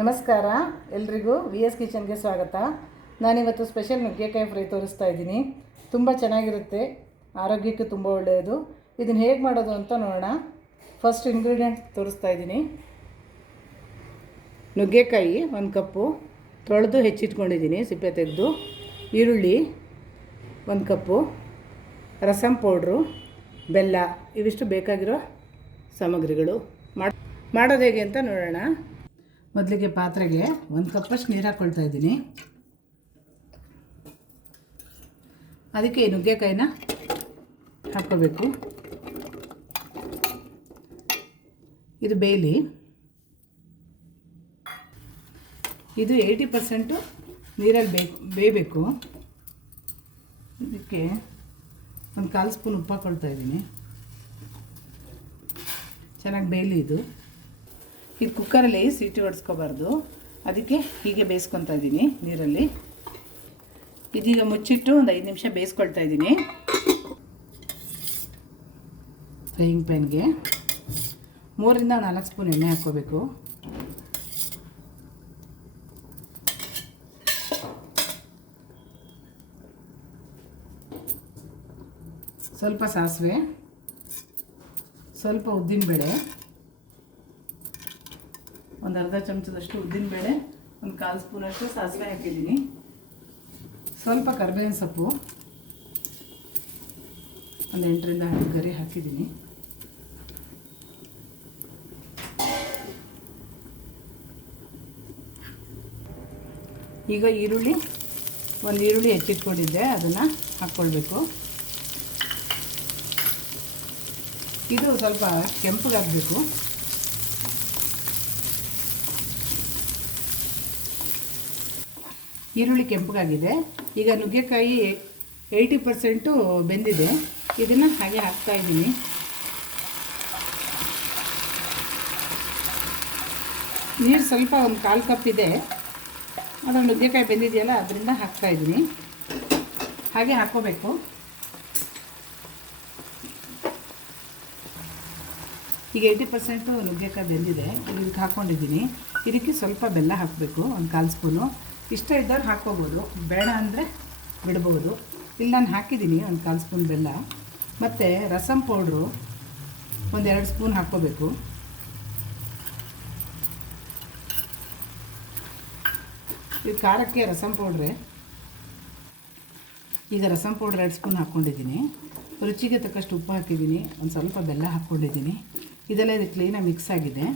ನಮಸ್ಕಾರ, ಎಲ್ರಿಗೂ V S ಕಿಚನ್ಗೆ ಸ್ವಾಗತ. ನಾನಿವತ್ತು ಸ್ಪೆಷಲ್ ನುಗ್ಗೆಕಾಯಿ ಫ್ರೈ ತೋರಿಸ್ತಾ ಇದ್ದೀನಿ. ತುಂಬ ಚೆನ್ನಾಗಿರುತ್ತೆ, ಆರೋಗ್ಯಕ್ಕೆ ತುಂಬ ಒಳ್ಳೆಯದು. ಇದನ್ನು ಹೇಗೆ ಮಾಡೋದು ಅಂತ ನೋಡೋಣ. ಫಸ್ಟ್ ಇಂಗ್ರೀಡಿಯೆಂಟ್ ತೋರಿಸ್ತಾ ಇದ್ದೀನಿ. ನುಗ್ಗೆಕಾಯಿ ಒಂದು ಕಪ್ಪು, ತೊಳೆದು ಹೆಚ್ಚಿಟ್ಕೊಂಡಿದ್ದೀನಿ, ಸಿಪ್ಪೆ ತೆಗೆದು. ಈರುಳ್ಳಿ ಒಂದು ಕಪ್ಪು, ರಸಂ ಪೌಡ್ರು, ಬೆಲ್ಲ, ಇವಿಷ್ಟು ಬೇಕಾಗಿರೋ ಸಾಮಗ್ರಿಗಳು. ಮಾಡಿ ಮಾಡೋದು ಹೇಗೆ ಅಂತ ನೋಡೋಣ. ಮೊದಲಿಗೆ ಪಾತ್ರೆಗೆ ಒಂದು ಕಪ್ಪಷ್ಟು ನೀರು ಹಾಕ್ಕೊಳ್ತಾ ಇದ್ದೀನಿ. ಅದಕ್ಕೆ ಈ ನುಗ್ಗೆಕಾಯಿನ ಹಾಕ್ಕೋಬೇಕು. ಇದು ಬೇಲಿ ಇದು ಏಯ್ಟಿ ಪರ್ಸೆಂಟು ನೀರಲ್ಲಿ ಬೇ ಬೇಯಬೇಕು. ಇದಕ್ಕೆ ಒಂದು ಕಾಲು ಸ್ಪೂನ್ ಉಪ್ಪು ಹಾಕ್ಕೊಳ್ತಾ ಇದ್ದೀನಿ. ಚೆನ್ನಾಗಿ ಬೇಯಲಿ ಇದು. ಇದು ಕುಕ್ಕರಲ್ಲಿ ಸೀಟಿ ಹೊಡೆಸ್ಕೋಬಾರ್ದು ಅದಕ್ಕೆ ಹೀಗೆ ಬೇಯಿಸ್ಕೊತಾ ಇದ್ದೀನಿ ನೀರಲ್ಲಿ. ಇದೀಗ ಮುಚ್ಚಿಟ್ಟು ಒಂದು ಐದು ನಿಮಿಷ ಬೇಯಿಸ್ಕೊಳ್ತಾ ಇದ್ದೀನಿ. ಫ್ರೈಯಿಂಗ್ ಪ್ಯಾನ್ಗೆ ಮೂರರಿಂದ ನಾಲ್ಕು ಸ್ಪೂನ್ ಎಣ್ಣೆ ಹಾಕ್ಕೋಬೇಕು. ಸ್ವಲ್ಪ ಸಾಸಿವೆ, ಸ್ವಲ್ಪ ಉದ್ದಿನಬೇಳೆ ಒಂದು ಅರ್ಧ ಚಮಚದಷ್ಟು ಉದ್ದಿನಬೇಳೆ ಒಂದು ಕಾಲು ಸ್ಪೂನಷ್ಟು ಸಾಸಿವೆ ಹಾಕಿದ್ದೀನಿ. ಸ್ವಲ್ಪ ಕರ್ಬೇವಿನ ಸೊಪ್ಪು, ಒಂದು ಎಂಟರಿಂದ ಹತ್ತು ಗರಿ ಹಾಕಿದ್ದೀನಿ. ಈಗ ಈರುಳ್ಳಿ, ಒಂದು ಈರುಳ್ಳಿ ಹೆಚ್ಚಿಟ್ಕೊಂಡಿದ್ದೆ, ಅದನ್ನು ಹಾಕ್ಕೊಳ್ಬೇಕು. ಇದು ಸ್ವಲ್ಪ ಕೆಂಪಗಾಗಬೇಕು. ಈರುಳ್ಳಿ ಕೆಂಪಗಾಗಿದೆ. ಈಗ ನುಗ್ಗೆಕಾಯಿ ಏಯ್ಟಿ ಪರ್ಸೆಂಟು ಬೆಂದಿದೆ. ಇದನ್ನು ಹಾಗೆ ಹಾಕ್ತಾ ಇದ್ದೀನಿ. ನೀರು ಸ್ವಲ್ಪ ಒಂದು ಕಾಲು ಕಪ್ ಇದೆ. ಅದು ನುಗ್ಗೆಕಾಯಿ ಬೆಂದಿದೆಯಲ್ಲ, ಅದರಿಂದ ಹಾಕ್ತಾ ಇದ್ದೀನಿ. ಹಾಗೆ ಹಾಕ್ಕೋಬೇಕು. ಈಗ ಏಯ್ಟಿ ಪರ್ಸೆಂಟು ನುಗ್ಗೆಕಾಯಿ ಬೆಂದಿದೆ. ಇದಕ್ಕೆ ಹಾಕ್ಕೊಂಡಿದ್ದೀನಿ. ಇದಕ್ಕೆ ಸ್ವಲ್ಪ ಬೆಲ್ಲ ಹಾಕಬೇಕು, ಒಂದು ಕಾಲು ಸ್ಪೂನು. ಇಷ್ಟ ಇದ್ದವ್ರು ಹಾಕ್ಕೋಬೋದು. ಬೇಡ ಅಂದರೆ ಬಿಡ್ಬೋದು. ಇಲ್ಲಿ ನಾನು ಹಾಕಿದ್ದೀನಿ, ಒಂದು ಕಾಲು ಸ್ಪೂನ್ ಬೆಲ್ಲ. ಮತ್ತು ರಸಮ್ ಪೌಡ್ರು ಒಂದೆರಡು ಸ್ಪೂನ್ ಹಾಕ್ಕೋಬೇಕು. ಈ ಖಾರಕ್ಕೆ ರಸಮ್ ಪೌಡ್ರೆ. ಈಗ ರಸಮ್ ಪೌಡ್ರ್ ಎರಡು ಸ್ಪೂನ್ ಹಾಕ್ಕೊಂಡಿದ್ದೀನಿ. ರುಚಿಗೆ ತಕ್ಕಷ್ಟು ಉಪ್ಪು ಹಾಕಿದ್ದೀನಿ. ಒಂದು ಸ್ವಲ್ಪ ಬೆಲ್ಲ ಹಾಕ್ಕೊಂಡಿದ್ದೀನಿ. ಇದೆಲ್ಲ ಇದು ಕ್ಲೀನಾಗಿ ಮಿಕ್ಸ್ ಆಗಿದೆ.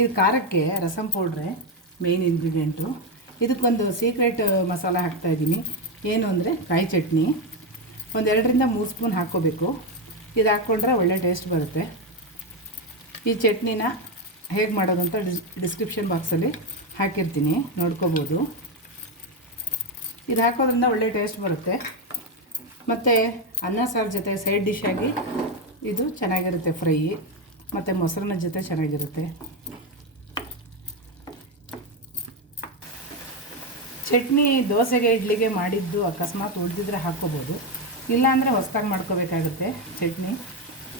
ಇದು ಖಾರಕ್ಕೆ ರಸಮ್ ಪೌಡ್ರೆ ಮೇಯ್ನ್ ಇಂಗ್ರೀಡಿಯೆಂಟು ಇದಕ್ಕೊಂದು ಸೀಕ್ರೆಟ್ ಮಸಾಲ ಹಾಕ್ತಾಯಿದ್ದೀನಿ ಏನು ಅಂದರೆ ಕಾಯಿ ಚಟ್ನಿ. ಒಂದೆರಡರಿಂದ ಮೂರು ಸ್ಪೂನ್ ಹಾಕ್ಕೋಬೇಕು. ಇದು ಹಾಕ್ಕೊಂಡ್ರೆ ಒಳ್ಳೆ ಟೇಸ್ಟ್ ಬರುತ್ತೆ. ಈ ಚಟ್ನಿನ ಹೇಗೆ ಮಾಡೋದು ಅಂತ ಡಿಸ್ ಡಿಸ್ಕ್ರಿಪ್ಷನ್ ಬಾಕ್ಸಲ್ಲಿ ಹಾಕಿರ್ತೀನಿ. ನೋಡ್ಕೋಬೋದು. ಇದು ಹಾಕೋದ್ರಿಂದ ಒಳ್ಳೆ ಟೇಸ್ಟ್ ಬರುತ್ತೆ. ಮತ್ತು ಅನ್ನ ಸಾರು ಜೊತೆ ಸೈಡ್ ಡಿಶ್ ಆಗಿ ಇದು ಚೆನ್ನಾಗಿರುತ್ತೆ ಫ್ರೈ ಮತ್ತು ಮೊಸರನ್ನ ಜೊತೆ ಚೆನ್ನಾಗಿರುತ್ತೆ. ಚಟ್ನಿ ದೋಸೆಗೆ, ಇಡ್ಲಿಗೆ ಮಾಡಿದ್ದು ಅಕಸ್ಮಾತ್ ಉಳಿದಿದ್ರೆ ಹಾಕ್ಕೋಬೋದು ಇಲ್ಲಾಂದರೆ ಹೊಸ್ದಾಗಿ ಮಾಡ್ಕೋಬೇಕಾಗುತ್ತೆ ಚಟ್ನಿ.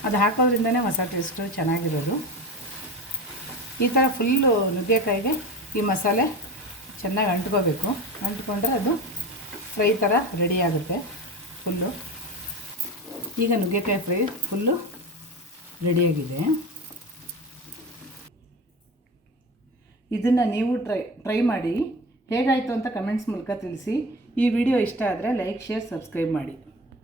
ಅದು ಹಾಕೋದ್ರಿಂದನೇ ಹೊಸ ಟೇಸ್ಟು ಚೆನ್ನಾಗಿರೋದು. ಈ ಥರ ಫುಲ್ಲು ನುಗ್ಗೆಕಾಯಿಗೆ ಈ ಮಸಾಲೆ ಚೆನ್ನಾಗಿ ಅಂಟ್ಕೋಬೇಕು. ಅಂಟ್ಕೊಂಡ್ರೆ ಅದು ಫ್ರೈ ಥರ ರೆಡಿ ಆಗುತ್ತೆ ಫುಲ್ಲು ಈಗ ನುಗ್ಗೆಕಾಯಿ ಫ್ರೈ ಫುಲ್ಲು ರೆಡಿಯಾಗಿದೆ ಇದನ್ನು ನೀವು ಟ್ರೈ ಟ್ರೈ ಮಾಡಿ. ಹೇಗಾಯಿತು ಅಂತ ಕಮೆಂಟ್ಸ್ ಮೂಲಕ ತಿಳಿಸಿ. ಈ ವಿಡಿಯೋ ಇಷ್ಟ ಆದರೆ ಲೈಕ್ ಶೇರ್ ಸಬ್ಸ್ಕ್ರೈಬ್ ಮಾಡಿ.